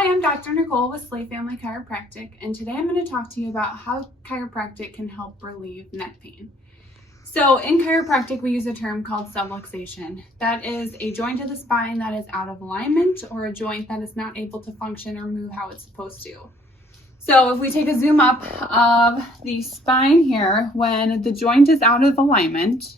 Hi, I'm Dr. Nicole with Sleigh Family Chiropractic, and today I'm going to talk to you about how chiropractic can help relieve neck pain. So in chiropractic, we use a term called subluxation. That is a joint of the spine that is out of alignment or a joint that is not able to function or move how it's supposed to. So if we take a zoom up of the spine here, when the joint is out of alignment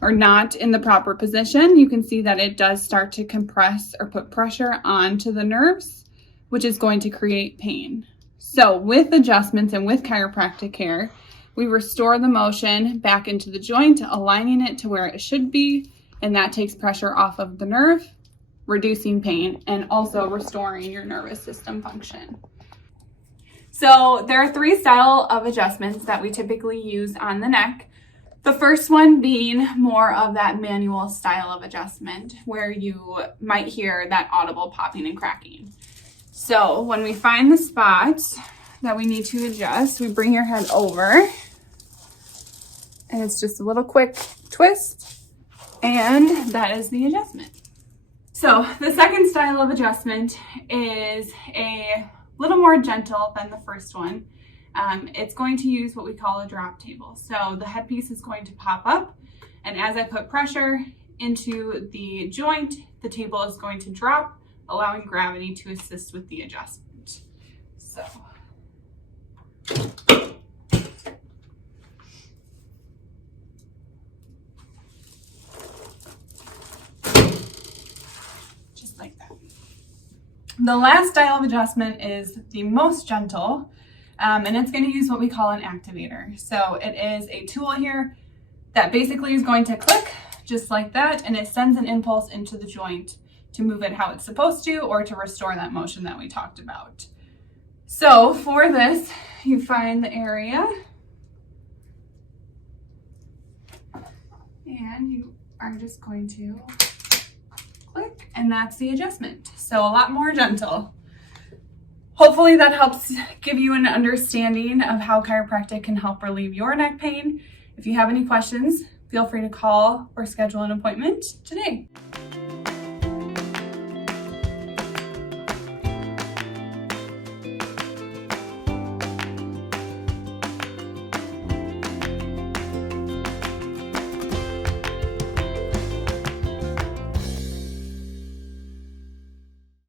or not in the proper position, you can see that it does start to compress or put pressure onto the nerves, which is going to create pain. So with adjustments and with chiropractic care, we restore the motion back into the joint, aligning it to where it should be, and that takes pressure off of the nerve, reducing pain, and also restoring your nervous system function. So there are three styles of adjustments that we typically use on the neck. The first one being more of that manual style of adjustment where you might hear that audible popping and cracking. So when we find the spot that we need to adjust, we bring your head over and it's just a little quick twist and that is the adjustment. So the second style of adjustment is a little more gentle than the first one. It's going to use what we call a drop table. So the headpiece is going to pop up, and as I put pressure into the joint, the table is going to drop, allowing gravity to assist with the adjustment. So just like that. The last style of adjustment is the most gentle, and it's going to use what we call an activator. So it is a tool here that basically is going to click just like that, and it sends an impulse into the joint to move it how it's supposed to or to restore that motion that we talked about. So for this, you find the area and you are just going to click, and that's the adjustment. So a lot more gentle. Hopefully that helps give you an understanding of how chiropractic can help relieve your neck pain. If you have any questions, feel free to call or schedule an appointment today.